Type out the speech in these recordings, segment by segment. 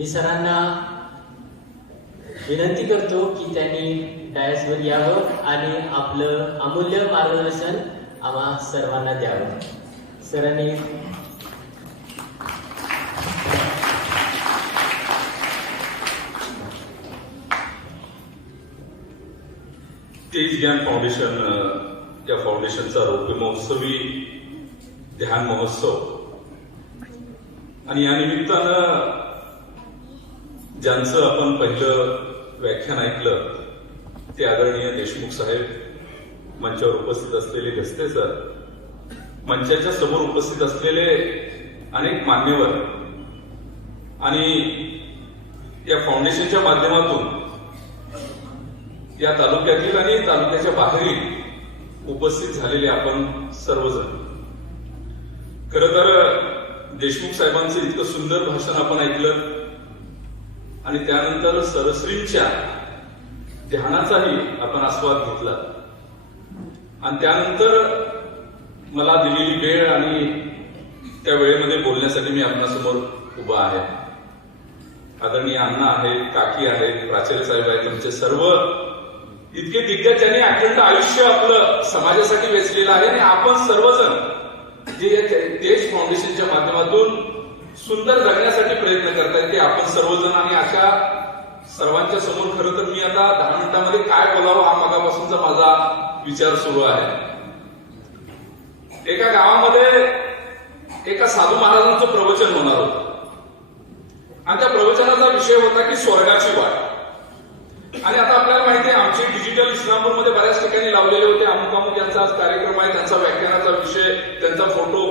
मी सरांना विनंती करतो की त्यांनी डायसवर यावं आणि आपलं अमूल्य मार्गदर्शन आम्हा सर्वांना द्यावं. सरांनी तेज ज्ञान फाउंडेशन या फाउंडेशनचा रौप्य महोत्सवी ध्यान महोत्सव आणि या निमित्तानं ज्यांचं आपण पहिलं व्याख्यान ऐकलं ते आदरणीय देशमुख साहेब, मंचावर उपस्थित असलेले गस्ते सर, मंचाच्या समोर उपस्थित असलेले अनेक मान्यवर आणि या फाउंडेशनच्या माध्यमातून या तालुक्यातील आणि तालुक्याच्या बाहेरील उपस्थित झालेले आपण सर्वजण. खरं तर देशमुख साहेबांचं इतकं सुंदर भाषण आपण ऐकलं आणि त्यानंतर सरश्रींच्या ध्यानाचाही आपण आस्वाद घेतला आणि त्यानंतर मला दिलेली वेळ आणि त्या वेळेमध्ये बोलण्यासाठी मी आपणासमोर उभा आहे. आदरणीय अण्णा आहेत, काकी आहेत, प्राचार्य साहेब आहेत, तुमचे सर्व इतके दिग्गज ज्यांनी अखंड आयुष्य आपलं समाजासाठी वेचलेलं आहे आणि आपण सर्वजण जे तेज फाउंडेशनच्या माध्यमातून सुंदर जगण्यासाठी प्रयत्न करतायत ते आपण सर्वजण. आणि अशा सर्वांच्या समोर खरं तर मी आता 10 मिनिटांमध्ये काय बोलावं हा मगापासूनचा माझा विचार सुरू आहे. एका गावामध्ये एका साधू महाराजांचं प्रवचन होणार होतं आणि त्या प्रवचनाचा विषय होता की स्वर्गाची वाट. आणि आता आपल्याला माहिती आहे आमचे डिजिटल इस्लामपूरमध्ये बऱ्याच ठिकाणी लावलेले होते. अमुक अमुक यांचा आज कार्यक्रम आहे, त्यांचा व्याख्यानाचा विषय, त्यांचा फोटो.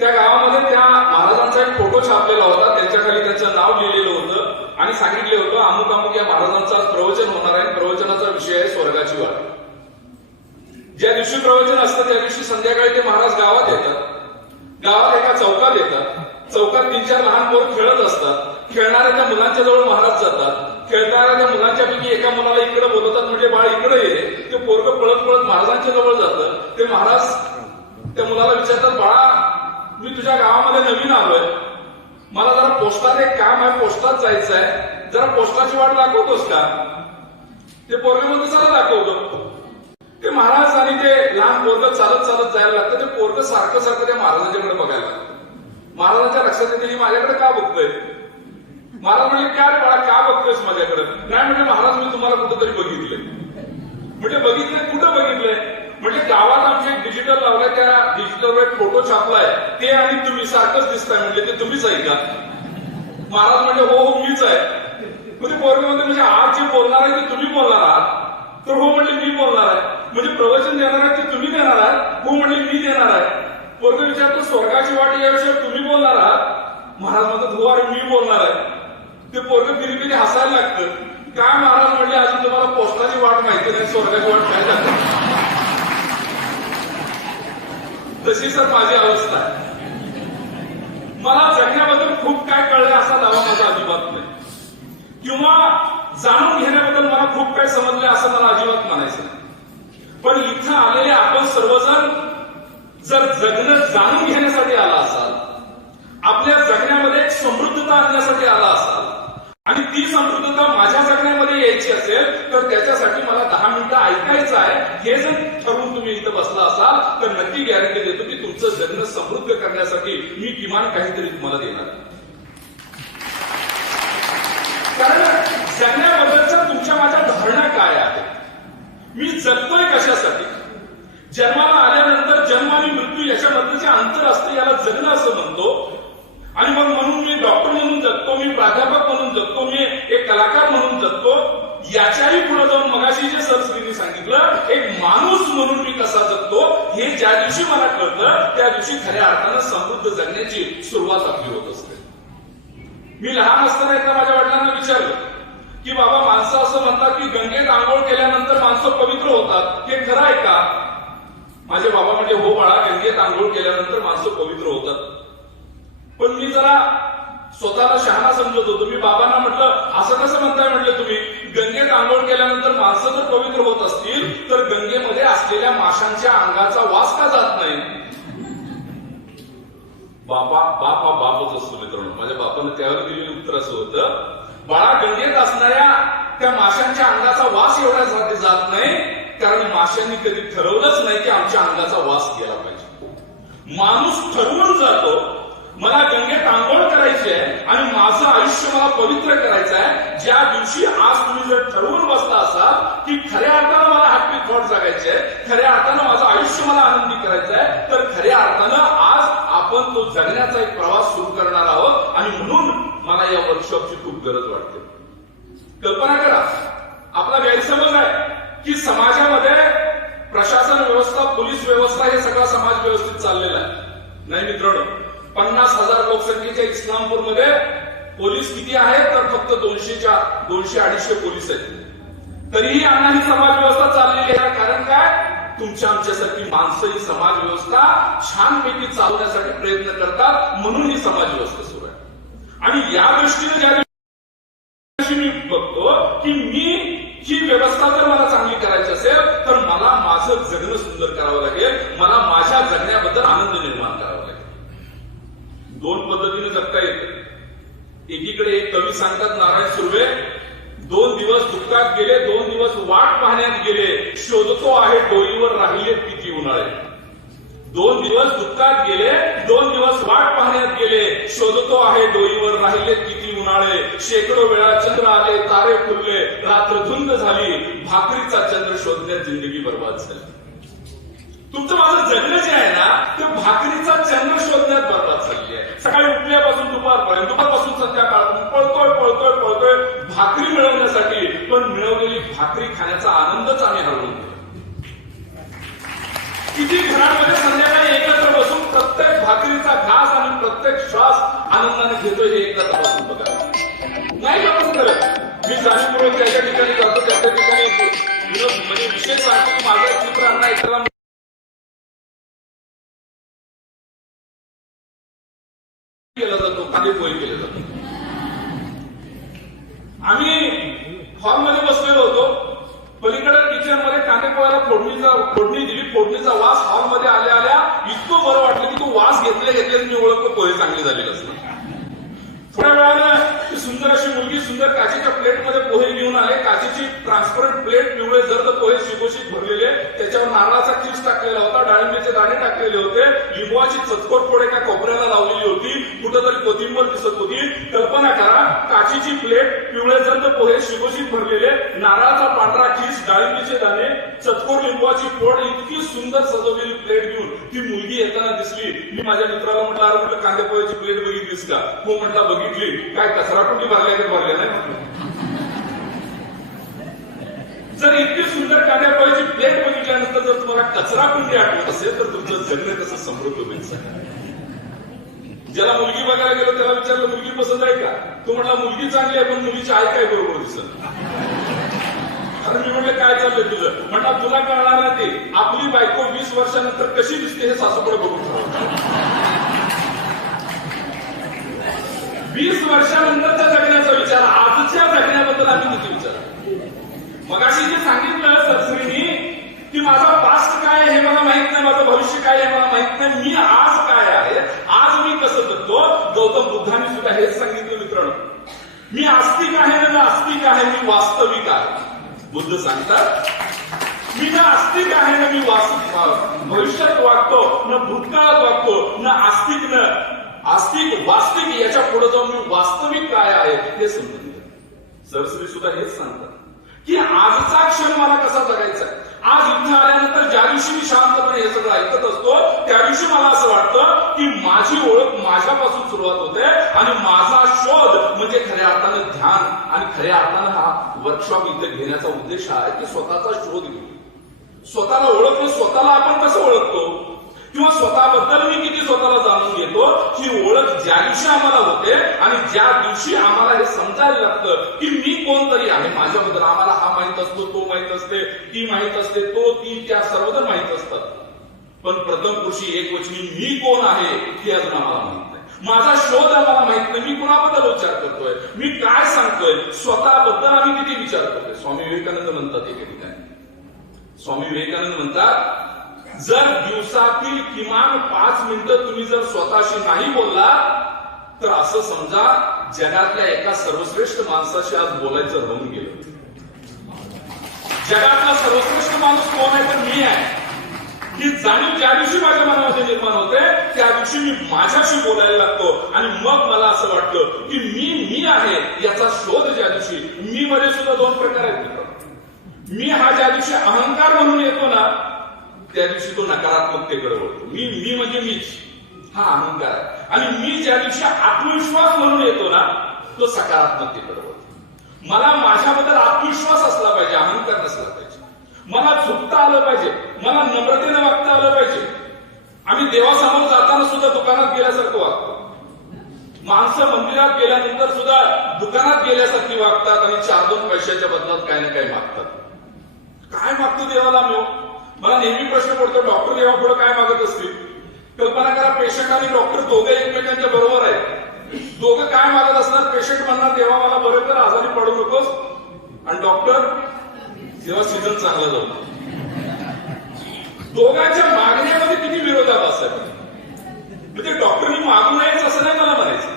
त्या गावामध्ये त्या महाराजांचा एक फोटो छापलेला होता, त्यांच्या खाली त्यांचं नाव लिहिलेलं होतं आणि सांगितलं होतं अमुक अमुक या महाराजांचं आज प्रवचन होणार आहे. प्रवचनाचा विषय आहे स्वर्गाची वाट. ज्या दिवशी प्रवचन असतं त्या दिवशी संध्याकाळी ते महाराज गावात येतात. गावात एका चौकात येतात. चौकात 3-4 लहान पोर खेळत असतात. खेळणाऱ्या त्या मुलांच्या जवळ महाराज जातात. खेळणाऱ्या त्या मुलांच्या पैकी एका मुलाला इकडे बोलवतात, म्हणजे बाळ इकडे ये. ते पोरग पळत पळत महाराजांच्या जवळ जातं. ते महाराज त्या मुलाला विचारतात, बाळा मी तुझ्या गावामध्ये नवीन आलोय, मला जरा पोस्टात एक काम आहे, पोस्टात जायचं आहे, जरा पोस्टाची वाट दाखवतोस का? ते पोरग म्हणतो चला दाखवतो. ते महाराज आणि ते लहान पोरग चालत चालत जायला लागतं. ते पोरग सारखं सारखं त्या महाराजांच्याकडे बघायला लागतं. महाराजांच्या लक्षात येते की माझ्याकडे का बघतोय? महाराज म्हणजे काय रे बाळा का बघतोयस माझ्याकडे? नाही म्हणजे महाराज मी तुम्हाला कुठंतरी बघितलंय. म्हणजे बघितलंय कुठं बघितलंय? म्हणजे गावात आमचे एक डिजिटल लावलंय, त्या डिजिटलवर एक फोटो छापलाय, ते आणि तुम्ही सारखंच दिसताय, म्हणजे ते तुम्हीच आहे का? महाराज म्हणजे हो हो मीच आहे. म्हणजे पोरग म्हणजे आज जे बोलणार आहे ते तुम्ही बोलणार आहात? तर हो म्हणले मी बोलणार आहे. म्हणजे प्रवचन देणार आहे ते तुम्ही देणार आहात? हो म्हणले मी देणार आहे. पोरग विचारतो स्वर्गाची वाट या विषयावर तुम्ही बोलणार आहात? महाराज म्हणतात हो अरे मी बोलणार आहे. ते पोरग फिरी हसायला लागतं. काय महाराज म्हणले अजून तुम्हाला पोस्टाची वाट माहिती नाही, स्वर्गाची वाट काय लागते? तशी सर माझी अवस्था आहे. मला जगण्याबद्दल खूप काय कळलं असा दावा माझा अजिबात नाही, किंवा जाणून घेण्याबद्दल मला खूप काय समजलं असं मला अजिबात म्हणायचं नाही. पण इथं आलेले आपण सर्वजण जर जगणं जाणून घेण्यासाठी आला असाल, आपल्या जगण्यामध्ये एक समृद्धता आणण्यासाठी आला असाल आणि ती समृद्धता माझ्या जगण्यामध्ये यायची असेल तर त्याच्यासाठी मला 10 मिनिटं ऐकायचं आहे हे जर ठरवून तुम्ही इथं बसला असाल तर नक्की गॅरंटी देतो की तुमचं जगणं समृद्ध करण्यासाठी मी किमान काहीतरी तुम्हाला देणार. कारण जगण्याबद्दलच्या तुमच्या माझ्या धारणा काय आहे? मी जगतोय कशासाठी? जन्माला आल्यानंतर जन्म आणि मृत्यू याच्याबद्दलचे अंतर असते, याला जगणं असं म्हणतो. आणि मग म्हणून मी डॉक्टर म्हणून जगतो, मी प्राध्यापक म्हणून जगतो, मी एक कलाकार म्हणून जगतो. याच्याही पुढे जाऊन मगाशी जे सरस्वतींनी सांगितलं एक माणूस म्हणून मी कसा जगतो हे ज्या दिवशी मला कळतं त्या दिवशी खऱ्या अर्थानं समृद्ध जगण्याची सुरुवात आपली होत असते. मी लहान असताना एकदा माझ्या वडिलांना विचारलं की बाबा माणसं असं म्हणतात की गंगेत आंघोळ केल्यानंतर माणसं पवित्र होतात, हे खरं आहे का? माझे बाबा म्हणजे हो बाळा, गंगेत आंघोळ केल्यानंतर माणसं पवित्र होतात. पण मी जरा स्वतःला शहाणा समजत होतो. मी बाबांना म्हटलं असं कसं म्हणताय? म्हटलं तुम्ही गंगेत आंघोळ केल्यानंतर माणसं जर पवित्र होत असतील तर गंगेमध्ये असलेल्या माशांच्या अंगाचा वास का जात नाही? बाप हा बापच असतो मित्रांनो. माझ्या बापानं त्यावर दिलेलं उत्तर असं होतं, बाळा गंगेत असणाऱ्या त्या माशांच्या अंगाचा वास एवढ्यासाठी जात नाही, कारण माशांनी कधी ठरवलंच नाही की आमच्या अंगाचा वास गेला पाहिजे. माणूस ठरवून जातो, मला गंगेत आंघोळ करायची आहे आणि माझं आयुष्य मला पवित्र करायचं आहे. ज्या दिवशी आज तुम्ही जर ठरवून बसला असाल की खऱ्या अर्थानं मला हॅपी थॉट जगायचे आहे, खऱ्या अर्थानं माझं आयुष्य मला आनंदी करायचं आहे, तर खऱ्या अर्थानं आज आपण तो जगण्याचा एक प्रवास सुरू करणार आहोत. आणि म्हणून मला या वर्कशॉपची खूप गरज वाटते. कल्पना करा, आपला गैरसमज आहे की समाजामध्ये प्रशासन व्यवस्था, पोलीस व्यवस्था हे सगळा समाज व्यवस्थित चाललेला आहे. नाही मित्रांनो, 50,000 लोकसंख्येच्या इस्लामपूरमध्ये पोलीस किती आहेत, तर फक्त 200-250 पोलीस आहेत. तरीही अण्णा ही समाज व्यवस्था चाललेली आहे. कारण काय? तुमच्या आमच्यासारखी माणसं ही समाज व्यवस्था छानपैकी चालवण्यासाठी प्रयत्न करतात, म्हणून ही समाज व्यवस्था सुरू आहे. आणि या दृष्टीने ज्या मी बघतो की मी ही व्यवस्था जर मला चांगली करायची असेल तर मला माझं जगणं सुंदर करावं लागेल, मला माझ्या जगण्याबद्दल आनंद निर्माण करावा लागेल. दोन पद्धतीने जगता येतं. एकीकडे एक कवी सांगतात, नारायण सुर्वे, 2 दिवस दुःखात गेले, 2 दिवस वाट पाहण्यात गेले, शोधतो आहे डोईवर राहिले किती उन्हाळे. 2 दिवस दुःखात गेले, 2 दिवस वाट पाहण्यात गेले, शोधतो आहे डोईवर राहिले किती उन्हाळे. शेकडो वेळा चंद्र आले, तारे फुलले, रात्र धुंद झाली, भाकरीचा चंद्र शोधण्यात जिंदगी बर्बाद झाली. तुमचं माझं जगणं जे आहे ना, ते भाकरीचा चंद्र शोधण्यात बर्बाद झाली आहे. सकाळी उठल्यापासून दुपारपर्यंत, दुपारपासून संध्याकाळपर्यंत पळतोय भाकरी मिळवण्यासाठी, पण मिळवलेली भाकरी खाण्याचा आनंदच आम्ही हरवून गेलो. किती घरांमध्ये संध्याकाळी एकत्र बसून प्रत्येक भाकरीचा घास आणि प्रत्येक श्वास आनंदाने घेतोय हे एकदा तपासून बघा. नाही आपण करत. मी जाणीवपूर्वक त्याच्या ठिकाणी जातो, त्या ठिकाणी म्हणजे विशेष सांगतो की माझा चित्र अण्णा एखादा केला जातो, कांदे पोहे केले जातो. आम्ही हॉलमध्ये बसलेलो होतो, पलीकडे किचनमध्ये कांदे पोह्याला फोडणी दिली. फोडणीचा वास हॉलमध्ये आल्या इतकं बरं वाटलं की तो वास घेतले मी ओळखतो पोहे चांगले झालेले असतात. थोड्या वेळानं सुंदर अशी मुलगी सुंदर काचेच्या प्लेटमध्ये पोहे घेऊन आले. काचेची ट्रान्सपरंट प्लेट, पिवळे जर्द पोहे शिकोशीत भरलेले, त्याच्यावर नारळाचा किस टाकलेला होता, डाळिंबीचे दाणे टाकलेले होते, लिंबवाची चतकोर फोड एका कोपऱ्याला लावलेली होती, कुठंतरी कोथिंबर दिसत होती. कल्पना करा, काचेची प्लेट, पिवळे जर्द पोहे शिकोशीत भरलेले, नारळाचा पांढरा किस, डाळिंबीचे दाणे, चतकोर लिंबवाची फोड, इतकी सुंदर सजवलेली प्लेट घेऊन ती मुलगी येताना दिसली. मी माझ्या मित्राला म्हटलं, अरे म्हटलं कांदे पोह्याची प्लेट बघितलीस का? हो म्हटला बघितली. काय कचरा कुठली भरल्या नाही. जर इतकी सुंदर कांद्या पोह्याची प्लेट बघितल्यानंतर जर तुम्हाला कचरा कुंडी आठवत असेल तर तुमचं जगणं कसं समृद्ध होईल. ज्याला मुलगी बघायला गेलो त्याला विचारलं, मुलगी पसंत आहे का? तो म्हटला मुलगी चांगली आहे, पण मुलीची आई काय बरोबर दिसत. अरे मी म्हटलं काय चाललंय तुझं? म्हटला तुला कळणार नाही ते, आपली बायको 20 वर्षानंतर कशी दिसते हे सासूकडे बघून ठरवतो. 20 वर्षानंतरच्या जगण्याचा विचार, आजच्या जगण्याबद्दल आम्ही किती विचार. मगाशी जे सांगितलं सरसरीनी की माझा पास्ट काय आहे हे मला माहित नाही, माझं भविष्य काय आहे मला माहित नाही, मी आज काय आहे, आज मी कसं जगतो. गौतम बुद्धांनी सुद्धा हेच सांगितलं मित्रांनो, मी आस्तिक आहे ना नास्तिक आहे, मी वास्तविक आहे. बुद्ध सांगतात, मी ना आस्तिक आहे ना मी भविष्यात वागतो, न भूतकाळात वागतो, न आस्तिक न आस्तिक वास्तविक, याच्या पुढे जाऊन मी वास्तविक काय आहे हे समजून घ्या. सरसरी सुद्धा हेच सांगतात की आजचा क्षण मला कसा जगायचा आहे. आज इथं आल्यानंतर ज्या दिवशी मी शांतपणे हे सगळं ऐकत असतो त्या दिवशी मला असं वाटतं की माझी ओळख माझ्यापासून सुरुवात होते आणि माझा शोध म्हणजे खऱ्या अर्थानं ध्यान. आणि खऱ्या अर्थानं हा वर्कशॉप इथे घेण्याचा उद्देश आहे की स्वतःचा शोध घेऊ, स्वतःला ओळखणं. स्वतःला आपण कसं ओळखतो किंवा स्वतःबद्दल मी किती स्वतःला जाणून घेतो ही ओळख ज्या दिवशी आम्हाला होते आणि ज्या दिवशी आम्हाला हे समजायला लागतं की मी कोणतरी आहे माझ्याबद्दल. आम्हाला हा माहित असतो, तो माहित असते, ती माहित असते, तो ती त्या सर्वजण माहित असतात, पण प्रथम पुरुषी एकवचनी मी कोण आहे हे अजून आम्हाला माहित नाही. माझा शोध आम्हाला माहित नाही, मी कोणाबद्दल विचार करतोय, मी काय सांगतोय, स्वतःबद्दल आम्ही किती विचार करतोय. स्वामी विवेकानंद म्हणतात एके ठिकाणी, स्वामी विवेकानंद म्हणतात जर दिवसातील किमान 5 मिनिटं तुम्ही जर स्वतःशी नाही बोलला तर असं समजा जगातल्या एका सर्वश्रेष्ठ माणसाशी आज बोलायचं राहून गेलं. जगातला सर्वश्रेष्ठ माणूस कोण आहे तर मी आहे. ही जाणीव ज्या दिवशी माझ्या मनामध्ये निर्माण होते त्या दिवशी मी माझ्याशी बोलायला लागतो आणि मग मला असं वाटतं की मी आहे याचा शोध ज्या दिवशी मी मध्ये सुद्धा 2 प्रकार आहेत. मी हा ज्या दिवशी अहंकार म्हणून येतो ना त्या दिवशी तो नकारात्मकतेकडे वळतो. मी म्हणजे मीच हा अहंकार आहे. आणि मी ज्या दिवशी आत्मविश्वास म्हणून येतो ना तो सकारात्मकतेकडे वळतो. मला माझ्याबद्दल आत्मविश्वास असला पाहिजे, अहंकार नसला पाहिजे. मला झुकता आलं पाहिजे, मला नम्रतेने वागता आलं पाहिजे. आम्ही देवासमोर जाताना सुद्धा दुकानात गेल्यासारखं वागतो. माणसं मंदिरात गेल्यानंतर सुद्धा दुकानात गेल्यासारखी वागतात आणि 4-2 पैशाच्या बदलात काही ना काही मागतात. काय मागतो देवाला मी? मला नेहमी प्रश्न पडतो, डॉक्टर देवापुढे काय मागत असतील? कल्पना करा, पेशंट आणि डॉक्टर दोघे एकमेकांच्या बरोबर आहेत. दोघं काय मागत असणार? पेशंट म्हणणार देवा मला बरं कर, आजारी पडू नकोस. आणि डॉक्टर तेव्हा सीझन चांगला जाऊ. दोघांच्या मागण्यामध्ये किती विरोधात असेल. म्हणजे डॉक्टरनी मागू नयेच असं नाही मला म्हणायचं,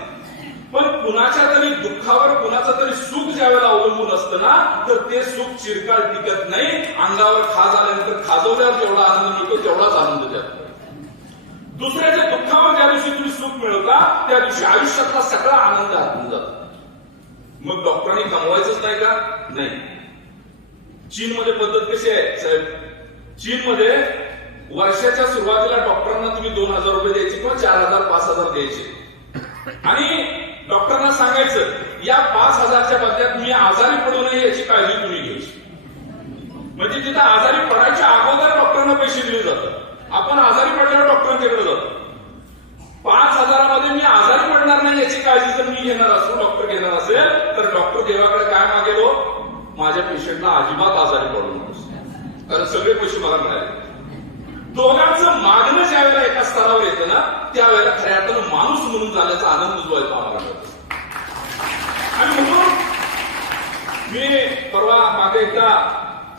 पण कुणाच्या तरी दुःखावर कुणाचं तरी सुख ज्यावेळेला अवलंबून असतं ना तर ते सुख चिरकाळ टिकत नाही. अंगावर खाज आल्यानंतर खाजवल्यावर जेवढा आनंद मिळतो तेवढाच आनंद त्यात. दुसऱ्याच्या दुःखावर ज्या दिवशी तुम्ही सुख मिळवता त्या दिवशी आयुष्यातला सगळा आनंद हरपून जातो. मग डॉक्टरांनी कमवायचंच नाही का? नाही. चीनमध्ये पद्धत कशी आहे साहेब? चीनमध्ये वर्षाच्या सुरुवातीला डॉक्टरांना तुम्ही 2,000 रुपये द्यायचे किंवा 4,000 5,000 द्यायचे आणि डॉक्टरांना सांगायचं या 5,000च्या बदल्यात मी आजारी पडू नये याची काळजी तुम्ही घ्यायची. म्हणजे तिथं आजारी पडायच्या अगोदर डॉक्टरांना पैसे दिले जातात. आपण आजारी पडल्यावर डॉक्टरांच्याकडे जातो. 5,000मध्ये मी आजारी पडणार नाही याची काळजी जर मी घेणार असो, डॉक्टर घेणार असेल तर डॉक्टर देवाकडे काय मागेल? माझ्या पेशंटला अजिबात आजारी पडू नकोस, कारण सगळे पैसे मला मिळाले. दोघांचं मागणं ज्या वेळेला एका स्तरावर येतं ना त्यावेळेला खऱ्या अर्थानं माणूस म्हणून जाण्याचा आनंद जो आहे तो आम्हाला मिळतो. आणि म्हणून मी परवा मागे एकदा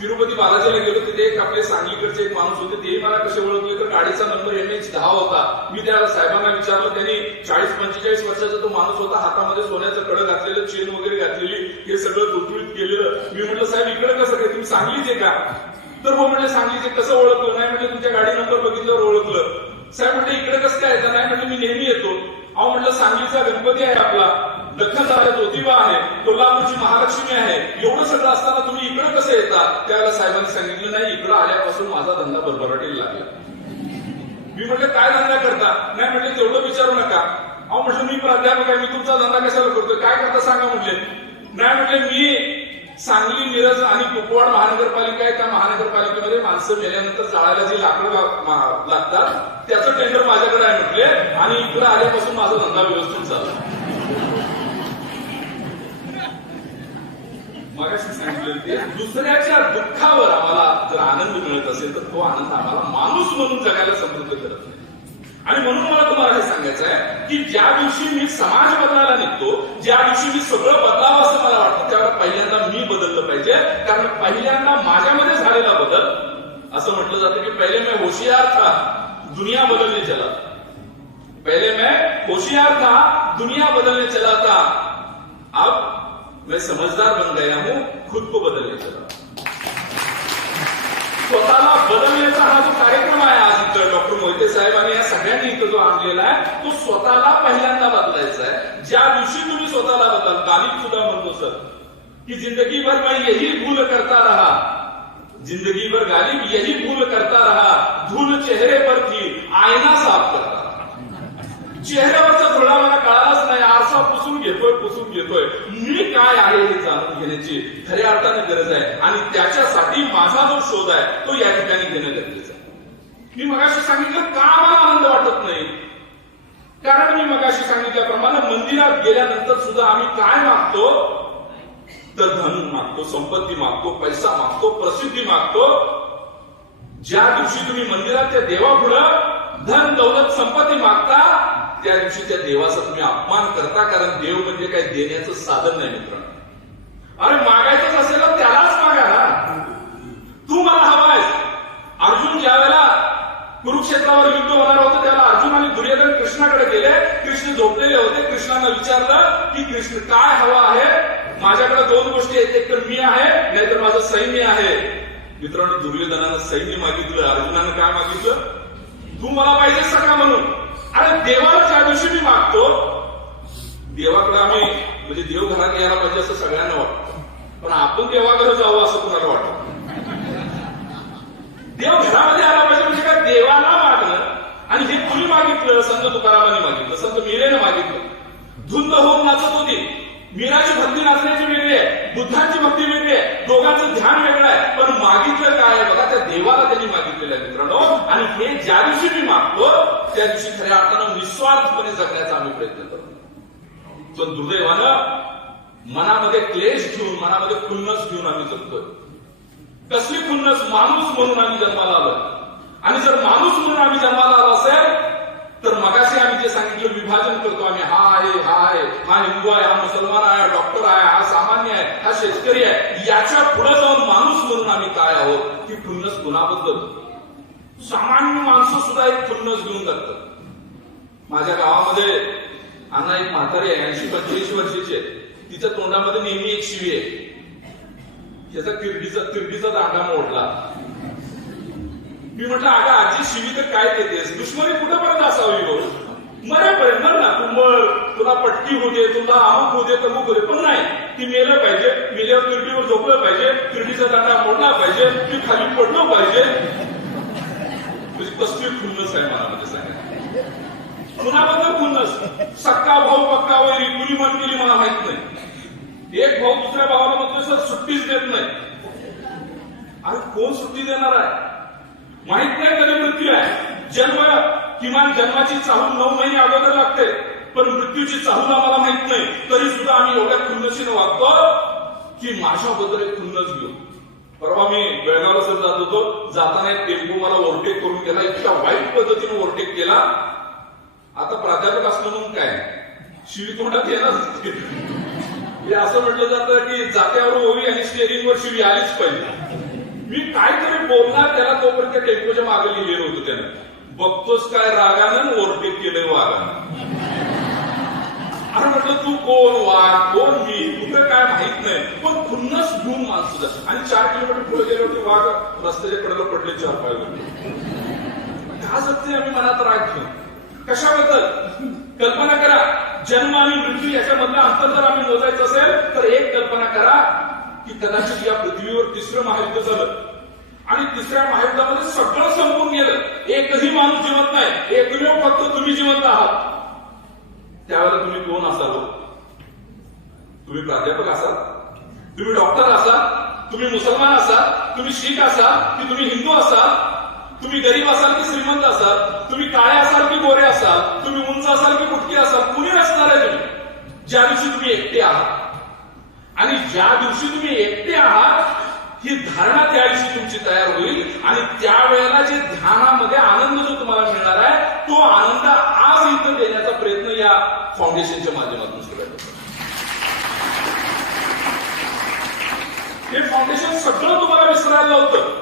तिरुपती बालाजीला गेलो. तिथे एक आपले सांगलीकडचे एक माणूस होते. तेही मला कसे ओळखले तर गाडीचा नंबर NH10 होता. मी त्या साहेबांना विचारलं. त्यांनी 40-45 वर्षाचा तो माणूस होता. हातामध्ये सोन्याचं कडं घातलेलं, चेन वगैरे घातलेली, हे सगळं तुटुळीत केलेलं. मी म्हटलं साहेब इकडे कसं काय, तुम्ही सांगलीचे का? तर हो म्हटलं सांगलीचे. कसं ओळखलं? नाही म्हणजे तुमच्या गाडी नंबर बघितल्यावर ओळखलं. साहेब म्हटलं इकडे कसं काय येतं? नाही म्हणजे मी नेहमी येतो. अहो म्हटलं सांगलीचा गणपती आहे आपला, दख्खनचा ज्योतिबा आहे, कोल्हापूरची महालक्ष्मी आहे, एवढं सगळं असताना तुम्ही इकडे कसं येता? त्यावेळेला साहेबांनी सांगितलं नाही इकडं आल्यापासून माझा धंदा भरभराटीला लागला. मी म्हटलं काय धंदा करता? नाही म्हटलं तेवढं विचारू नका. अहो म्हटलं मी प्राध्यापक आहे, मी तुमचा धंदा कशाला करतोय? काय करता सांगा म्हटले. नाही म्हटले मी सांगली, मिरज आणि कुपवाड महानगरपालिका आहे. त्या महानगरपालिकेमध्ये माणसं मेल्यानंतर जाळायला जी लाकडं लागतात त्याचं टेंडर माझ्याकडे आहे म्हटले आणि इकडे आल्यापासून माझा धंदा व्यवस्थित चालला. मगाशी सांगितलं ते दुसऱ्याच्या दुःखावर आम्हाला जर आनंद मिळत असेल तर तो आनंद आम्हाला माणूस म्हणून जगायला समृद्ध करत नाही. आणि म्हणून मला तुम्हाला हे सांगायचं आहे की ज्या दिवशी मी समाज बदलायला निघतो, ज्या दिवशी मी सगळं बदलावं असं मला वाटतं त्यावेळेला पहिल्यांदा मी बदललं पाहिजे. कारण पहिल्यांदा माझ्यामध्ये झालेला बदल, असं म्हटलं जातं की पहिले मैं होशियार था, दुनिया बदलने चला. पहिले मैं होशियार था, दुनिया बदलने चला था. अब मैं समझदार बन गया हूं, खुद को बदलने चला. स्वतःला बदलण्याचा हा जो कार्यक्रम आहे आज इथं डॉक्टर मोहिते साहेब आणि या सगळ्यांनी इथं जो आणलेला आहे तो स्वतःला पहिल्यांदा बदलायचा आहे. ज्या दिवशी तुम्ही स्वतःला बदलाल, गालिब सुद्धा म्हणतो सर की जिंदगी भर मैं यही भूल करता रहा, जिंदगी भर गालिब यही भूल करता रहा, धूल चेहरे पर थी आईना साफ करता. चेहऱ्यावरचा धुळा मला कळालाच नाही. आरसा पुसून घेतोय. मी काय आहे हे जाणून घेण्याची खऱ्या अर्थाने गरज आहे आणि त्याच्यासाठी माझा जो शोध आहे तो या ठिकाणी घेणं गरजेचं आहे. मी मगाशी सांगितलं का मला आनंद वाटत नाही? कारण मी मगाशी सांगितल्याप्रमाणे मंदिरात गेल्यानंतर सुद्धा आम्ही काय मागतो तर धन मागतो, संपत्ती मागतो, पैसा मागतो, प्रसिद्धी मागतो. ज्या दिवशी तुम्ही मंदिरात त्या देवापुढं धन दौलत संपत्ती मागता त्या दिवशी त्या देवाचा तुम्ही अपमान करता. कारण देव म्हणजे काय देण्याचं साधन नाही मित्रांनो. अरे मागायचंच असेल तर त्यालाच मागा ना. तू मला हवायस. अर्जुन ज्या वेळेला कुरुक्षेत्रावर युद्ध होणार होतं, त्याला अर्जुन आणि दुर्योधन कृष्णाकडे गेले. कृष्ण झोपलेले होते. कृष्णांना विचारलं की कृष्ण काय हवा आहे? माझ्याकडे दोन गोष्टी आहेत, एक तर मी आहे, नाहीतर माझं सैन्य आहे. मित्रांनो, दुर्योधनानं सैन्य मागितलं, अर्जुनानं काय मागितलं? तू मला पाहिजे सगळा म्हणून. अरे देवाला ज्या दिवशी मी मागतो, देवाकडे आम्ही म्हणजे देव घरात यायला पाहिजे असं सगळ्यांना वाटतं, पण आपण देवाकडे जावं असं कुणाला वाटतं? देव घरामध्ये आला पाहिजे म्हणजे काय? देवाला मागणं. आणि हे कुणी मागितलं? संत तुकारामांनी मागितलं, संत मीरेनं मागितलं. धुंद होऊन नाचत होती. मीराची भक्ती नाचण्याची वेगळी आहे, बुद्धांची भक्ती वेगळी आहे, दोघांचं ध्यान वेगळं आहे, पण मागितलं काय आहे बघा, त्या देवाला त्यांनी मागितलेलं आहे मित्रांनो. आणि हे ज्या दिवशी मी मागतो त्या दिवशी खऱ्या अर्थानं निस्वार्थपणे जगण्याचा आम्ही प्रयत्न करतो. पण दुर्दैवानं मनामध्ये क्लेश घेऊन, मनामध्ये खुन्नस घेऊन आम्ही जगतोय. कसली खुन्नस? माणूस म्हणून आम्ही जन्माला आलो. आणि जर माणूस म्हणून आम्ही जन्माला आलो असेल तर मगाशी आम्ही जे सांगितलं विभाजन करतो आम्ही, हा आहे, हा आहे, हा हिंदू आहे, हा मुसलमान आहे, डॉक्टर आहे, हा सामान्य आहे, हा शेतकरी आहे. याच्या पुढे जाऊन माणूस म्हणून आम्ही काय आहोत ही खुन्नस कुणाबद्दल? सामान्य माणसं सुद्धा एक खुन्नस घेऊन जगतात. माझ्या गावामध्ये अण्णा एक म्हातारी आहे, 80-85 वर्षाची आहे. तिच्या तोंडामध्ये नेहमी एक शिवी आहे. त्याचा तिरडीचा दांडा मोडला. मी म्हटलं, अगं आजी शिवी तर काय देतेस? दुश्मनी कुठेपर्यंत असावी बघ, मरेपर्यंत ना. तू मर, तुला पटकी होऊ दे, तुला अमुक होऊ दे, तमुक होऊ दे, पण नाही, ती मेलं पाहिजे. मेल्यावर तिरडीवर झोपलं पाहिजे, तिरडीचा दांडा मोडला पाहिजे, ती खाली पडलं पाहिजे. तुझी कसली खुन्नस आहे मनामध्ये सांगा. कुणाबद्दल खुन्नस? सक्का भाऊ पक्का वैरी कुणी मन केली मला माहित नाही. एक भाऊ दुसऱ्या भावाला म्हणतोय सर सुट्टीच देत नाही. अरे कोण सुट्टी देणार आहे? माहित नाही कधी मृत्यू आहे. जन्म किमान जन्माची चाहूल 9 महिने अगोदर लागते, पण मृत्यूची चाहूल आम्हाला माहित नाही. तरी सुद्धा आम्ही एवढ्या खुन्नसीनं वागतो की माझ्याबद्दल एक खुन्नस घेऊ. परवा मी बेळगावला सर जात होतो. जाताना एक टेम्पो मला ओव्हरटेक करून गेला. इतक्या वाईट पद्धतीने ओव्हरटेक केला. आता प्राध्यापक असलं म्हणून काय शिवी तोंडात येणार. हे असं म्हटलं जातं की जात्यावर ओवी आणि स्टेरिंगवर शिवी आलीच पाहिजे. मी काहीतरी बोलणार त्याला, तोपर्यंत टेम्पोच्या मागे लिहिलेलं होतं त्यानं, बघतोस काय रागानं ओव्हरटेक केलंय वागानं. अरे म्हटलं तू कोण, वाघ कोण, मी कुठं काय माहित नाही, पण खुन्नस घेऊन माणसं जास्त. आणि 4 किलोमीटर पुढे गेले होते, वाघ रस्त्याच्या कडेला पडले 4 पायावर. का जगते आम्ही मनात राग घेऊन? कशाबद्दल? कल्पना करा, जन्म आणि मृत्यू याच्यामधलं अंतर जर आम्ही मोजायचं असेल तर एक कल्पना करा की कदाचित या पृथ्वीवर 3रं महायुद्ध झालं आणि 3ऱ्या महायुद्धामध्ये सगळं संपून गेलं. एकही माणूस जिवंत नाही, एकमेव फक्त तुम्ही जिवंत आहात. त्यावेळेला तुम्ही कोण असाल? तुम्ही प्राध्यापक असाल, तुम्ही डॉक्टर असाल, तुम्ही मुसलमान असाल, तुम्ही शीख असाल की तुम्ही हिंदू असाल, तुम्ही गरीब असाल की श्रीमंत असाल, तुम्ही काळे असाल की गोरे असाल, तुम्ही उंच असाल की कुटकी असाल, कुणी नसणार आहे तुम्ही ज्या दिवशी तुम्ही एकटे आहात. आणि ज्या दिवशी तुम्ही एकटे आहात ही धारणा त्या दिवशी तुमची तयार होईल. आणि त्यावेळेला जे ध्यानामध्ये आनंद जो तुम्हाला मिळणार आहे तो आनंद आज इथं देण्याचा प्रयत्न या फाउंडेशनच्या माध्यमातून सुरू आहे. हे फाउंडेशन सगळं तुम्हाला विसरायला लावतं.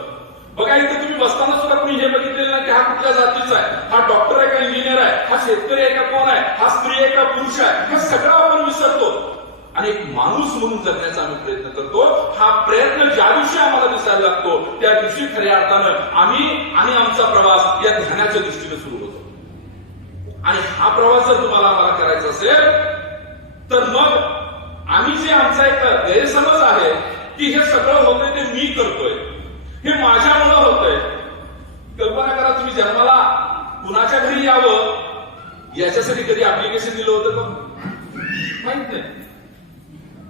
बघा, इथे तुम्ही बसताना सुद्धा तुम्ही हे बघितलेलं नाही की हा कुठल्या जातीचा आहे, हा डॉक्टर आहे का इंजिनियर आहे, हा शेतकरी आहे का कोण आहे, हा स्त्री आहे का पुरुष आहे, हे सगळं आपण विसरतो. आणि एक माणूस म्हणून जगण्याचा आम्ही प्रयत्न करतो. हा प्रयत्न ज्या दिवशी आम्हाला दिसायला लागतो त्या दिवशी खऱ्या अर्थानं आम्ही आणि आमचा प्रवास या ध्यानाच्या दृष्टीने सुरू होतो. आणि हा प्रवास जर तुम्हाला आम्हाला करायचा असेल तर मग आम्ही जे आमचा एक गैरसमज आहे की हे सगळं होतंय ते मी करतोय, हे माझ्यामुळं होतंय. कल्पना करा, तुम्ही जन्माला कुणाच्या घरी यावं याच्यासाठी कधी ऍप्लिकेशन दिलं होतं का? माहित नाही.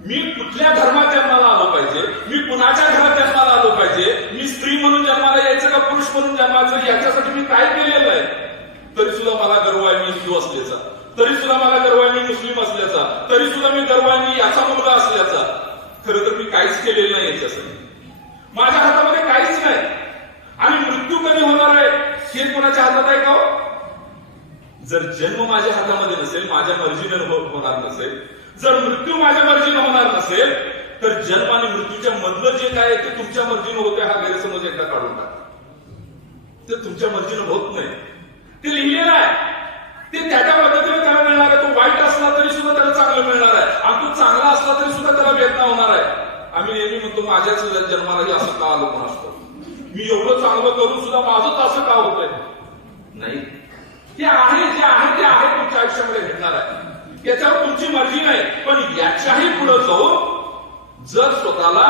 मी कुठल्या धर्मात जन्माला आलो पाहिजे, मी कुणाच्या घरात जन्माला आलो पाहिजे, मी स्त्री म्हणून जन्माला यायचं का पुरुष म्हणून जन्माचं, याच्यासाठी मी काय केलेलं आहे. तरी सुद्धा मला गर्व आहे मी हिंदू असल्याचा, तरी सुद्धा मला गर्व आहे मी मुस्लिम असल्याचा, तरी सुद्धा मी गर्व आहे मी याचा मुलगा असल्याचा. खरं तर मी काहीच केलेलं नाही याच्यासाठी. माझ्या हातामध्ये काहीच नाही. आणि मृत्यू कधी होणार आहे हे कोणाच्या हातात आहे का? जर जन्म माझ्या हातामध्ये नसेल, माझ्या मर्जीने होणार नसेल, जर मृत्यू माझ्या मर्जीने होणार नसेल तर जन्म आणि मृत्यूच्या मधलं जे काय ते तुमच्या मर्जीने होते हा गैरसमज एकदा काढून टाका. ते तुमच्या मर्जीनं होत नाही. ते लिहिलेलं आहे, ते त्या पद्धतीने त्याला मिळणार आहे. तो वाईट असला तरी सुद्धा त्याला चांगलं मिळणार आहे, आणि तो चांगला असला तरी सुद्धा त्याला वेदना होणार आहे. आम्ही नेहमी म्हणतो माझ्याच जन्मालाही असं का आलं पण असतं, मी एवढं चांगलं करून सुद्धा माझंच असं का होतंय. नाही, ते आहे जे आहे ते आहे तुमच्या आयुष्यामध्ये घडणार आहे, याच्यावर तुमची मर्जी नाही. पण याच्याही पुढे जाऊन जर स्वतःला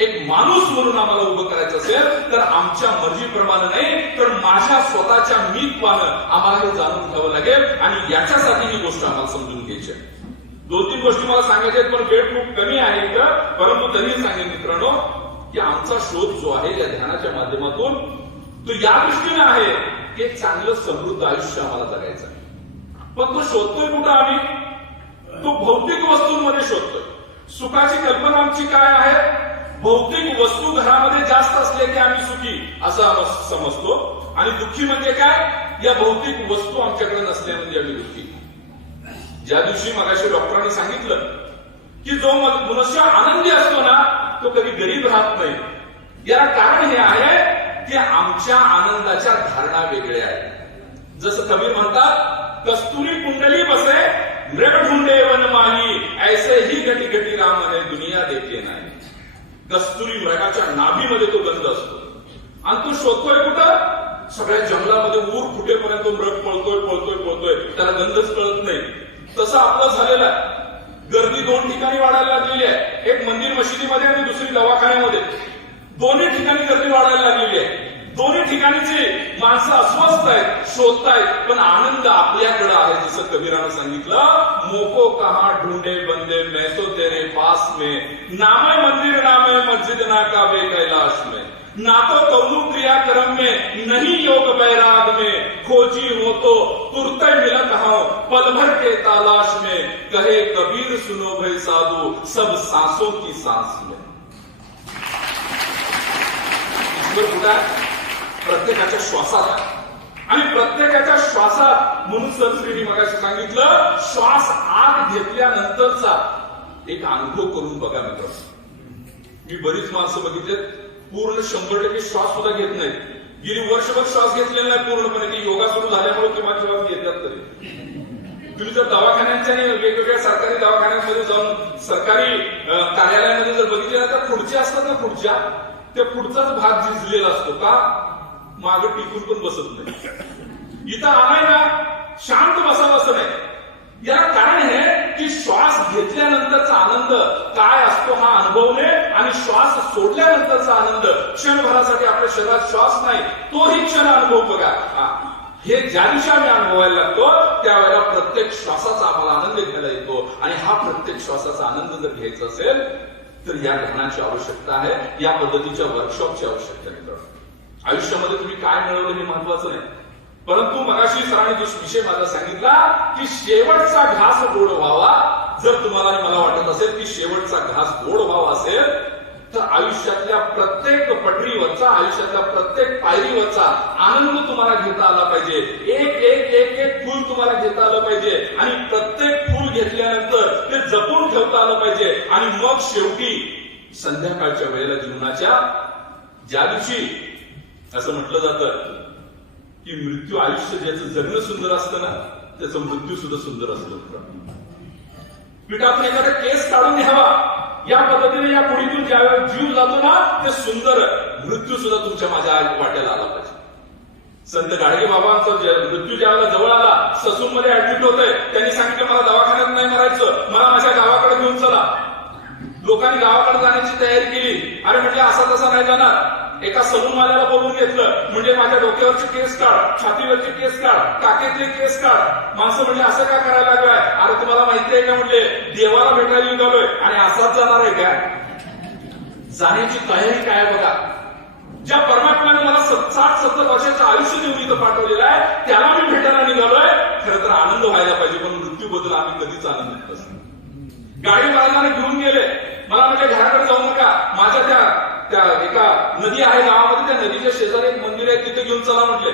एक माणूस म्हणून आम्हाला उभं करायचं असेल तर आमच्या मर्जीप्रमाणे नाही, तर माझ्या स्वतःच्या मीतवानं आम्हाला हे जाणून घ्यावं लागेल. आणि याच्यासाठी ही गोष्ट आम्हाला समजून घ्यायची आहे. 2-3 गोष्टी मला सांगायच्या आहेत, पण वेळ खूप कमी आहे इथं, परंतु तरीही सांगेन मित्रांनो की आमचा शोध जो आहे या ध्यानाच्या माध्यमातून तो या दृष्टीने आहे की एक चांगलं समृद्ध आयुष्य आम्हाला जगायचं आहे. पण तो शोधतोय कुठं आम्ही? तो भौतिक वस्तूंमध्ये शोधतोय. सुखाची कल्पना आमची काय आहे? भौतिक वस्तू घरामध्ये जास्त असले की आम्ही सुखी असं समजतो, आणि दुःखी म्हणजे काय? या भौतिक वस्तू आमच्याकडे नसल्या म्हणजे आम्ही दुःखी. ज्या दिवशी मगाशी डॉक्टरांनी सांगितलं की जो मनुष्य आनंदी असतो ना तो कधी गरीब राहत नाही, याला कारण हे आहे की आमच्या आनंदाच्या धारणा वेगळ्या आहेत. जसं कबीर म्हणतात, कस्तुरी कुंडली बसे मृग ढूंढे वनमाली, ऐसे ही गटी गटी रामने दुनिया देखे नाही. कस्तुरी मृगाच्या नाभीमध्ये तो गंध असतो, आणि तो शोधतोय कुठं? सगळ्या जंगलामध्ये ऊर फुटेपर्यंत मृग पळतोय, त्याला गंधच कळत नाही. तसं आपलं झालेलं आहे. गर्दी 2 ठिकाणी वाढायला लागलेली आहे, एक मंदिर मशिदीमध्ये आणि दुसरी दवाखान्यामध्ये. दोन्ही ठिकाणी गर्दी वाढायला लागलेली आहे. दोन्ही ठिकाणीची माणसं अस्वस्थ आहेत, शोधतायत, पण आनंद आपल्याकडे आहे. जसं कबीरानं सांगितलं, मोको कहा ढूंढे बंदे मैसो तेरे पास में, नामे मंदिर नामे मस्जिद ना काबे कैलाश में, ना तो कौनु क्रियाक्रम में नहीं योग बैराग में, खोजी हो तो तुरते मिलत हूं पल भर के तलाश में, कहे कबीर सुनो भाई साधु सब सांसों की सांस में. प्रत्येकाच्या श्वासात, आणि प्रत्येकाच्या श्वासात म्हणून संस्कृती मगाशी सांगितलं, श्वास आत घेतल्यानंतरचा एक अनुभव करून बघा मित्रांनो. मी बरीच माणसं बघितलेत पूर्ण 100% श्वास सुद्धा घेत नाहीत. गेली वर्षभर श्वास घेतलेला नाही पूर्णपणे. ती योगा सुरू झाल्यामुळे किंवा श्वास घेतात तरी. तुम्ही जर दवाखान्यांच्या आणि वेगवेगळ्या सरकारी दवाखान्यांमध्ये जाऊन सरकारी कार्यालयामध्ये जर बघितलं तर खुर्च्या असतात ना, खुर्च्या, त्या पुढचाच भाग झिजलेला असतो. का? मागं टिकून पण बसत नाही. इथं आलाय ना, शांत बसावं असं नाही. याला कारण हे की श्वास घेतल्यानंतरचा आनंद काय असतो हा अनुभवणे, आणि श्वास सोडल्यानंतरचा आनंद क्षणभरासाठी आपल्या शरीरात श्वास नाही तोही क्षण अनुभव बघा. हे ज्या दिवशी आम्ही अनुभवायला लागतो त्यावेळेला प्रत्येक श्वासाचा आम्हाला आनंद घ्यायला येतो, आणि हा प्रत्येक श्वासाचा आनंद जर घ्यायचा असेल तर या ध्यानाची आवश्यकता आहे, या पद्धतीच्या वर्कशॉपची आवश्यकता आहे. आयुष्यामध्ये तुम्ही काय मिळवलं हे महत्वाचं नाही, परंतु मगाशी सरांनी जो विषय माझा सांगितला की शेवटचा घास गोड व्हावा. जर तुम्हाला मला वाटत असेल की शेवटचा घास गोड व्हावा असेल तर आयुष्यातल्या प्रत्येक पटरीवरचा, आयुष्यातल्या प्रत्येक पायरीवरचा आनंद तुम्हाला घेता आला पाहिजे. एक एक एक एक फूल तुम्हाला घेता आलं पाहिजे, आणि प्रत्येक फूल घेतल्यानंतर ते जपून ठेवता आलं पाहिजे. आणि मग शेवटी संध्याकाळच्या वेळेला जीवनाच्या ज्या दिवशी असं म्हटलं जातं की मृत्यू, आयुष्य ज्याचं जगणं सुंदर असतं ना त्याचं मृत्यू सुद्धा सुंदर असतं. पिठातून एखादा केस काढून घ्यावा, या पद्धतीने या पुढीतून ज्यावेळेला जीव जातो ना ते सुंदर मृत्यू सुद्धा तुमच्या माझ्या वाट्याला आला पाहिजे. संत गाडगे बाबांचा मृत्यू ज्यावेळेला जवळ आला, ससूनमध्ये ऍडमिट होते, त्यांनी सांगितलं मला दवाखान्यात नाही मरायचं, मला माझ्या गावाकडे घेऊन चला. लोकांनी गावाकडे जाण्याची तयारी केली. अरे म्हणजे असा तसा नाही जाणार. एका सलूनवाल्याला बोलून घेतलं, म्हणजे माझ्या डोक्यावरचे केस काढ, छातीवरचे केस काढ, टाकेतले केस काढ. माणसं म्हणजे असं का करायला लागलाय? अरे तुम्हाला माहिती आहे का म्हणले, देवाला भेटायला निघालोय आणि असाच जाणार आहे काय? जाण्याची तयारी काय बघा. ज्या परमात्म्याने मला 60-70 वर्षाचं आयुष्य देऊन इथं पाठवलेलं आहे त्याला मी भेटायला निघालोय. खरं तर आनंद व्हायला पाहिजे, पण मृत्यूबद्दल आम्ही कधीच आनंदित नसतो. गाडी मालकाने घेऊन गेले, मला म्हणजे घराकडे जाऊ नका, माझ्या त्या एका नदी आहे गावामध्ये, त्या नदीच्या शेजारी एक मंदिर आहे तिथे घेऊन चला म्हटले.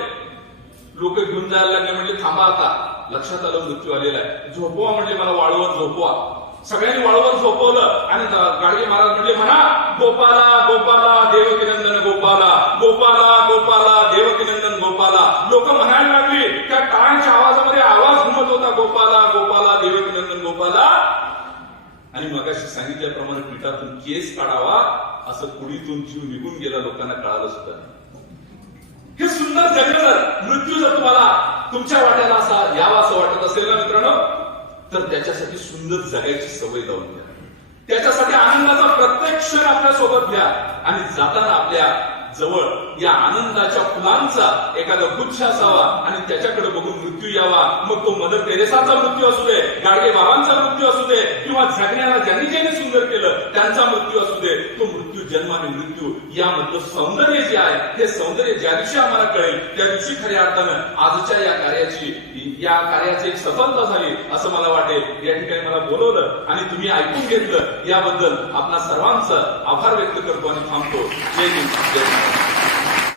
लोक घेऊन जायला लागले, म्हणले थांबा आता, लक्षात आलं मृत्यू आलेला आहे, झोपवा म्हटले, मला वाळूवर झोपवा. सगळ्यांनी वाळूवर झोपवलं आणि गाडगे महाराज म्हटले म्हणा गोपाला गोपाला देवकीनंदन गोपाला गोपाला गोपाला देवकीनंदन गोपाला. लोक म्हणायला लागली त्या टाळ्यांच्या आवाजामध्ये आवाज घुमत होता गोपाला गोपाला देवकीनंदन गोपाला. आणि मगाशी सांगितल्याप्रमाणे पिठातून केस काढावा असं कुडीतून जीव निघून गेला लोकांना कळालं सुद्धा. हे सुंदर जगणं जर मृत्यू जर तुम्हाला तुमच्या वाट्याला असा यावा असं वाटत असेल ना मित्रांनो, तर त्याच्यासाठी सुंदर जगायची सवय लावून घ्या. त्याच्यासाठी आनंदाचा प्रत्येक क्षण आपल्या सोबत घ्या आणि जाताना आपल्या जवळ या आनंदाच्या फुलांचा एखादा गुच्छ असावा आणि त्याच्याकडे बघून मृत्यू यावा. मग तो मदर तेरेसाचा मृत्यू असू दे, गाडगे बाबांचा मृत्यू असू दे, किंवा जगण्याला ज्यांनी ज्यांनी सुंदर केलं त्यांचा मृत्यू असू दे. तो मृत्यू जन्म आणि मृत्यू यामधलं सौंदर्य जे आहे हे सौंदर्य ज्या दिवशी आम्हाला कळेल त्या दिवशी खऱ्या अर्थानं आजच्या या कार्याची एक सफलता झाली असं मला वाटेल. या ठिकाणी मला बोलवलं आणि तुम्ही ऐकून घेतलं याबद्दल आपणा सर्वांचा आभार व्यक्त करतो आणि थांबतो. जय हिंद, जय महाराष्ट्र.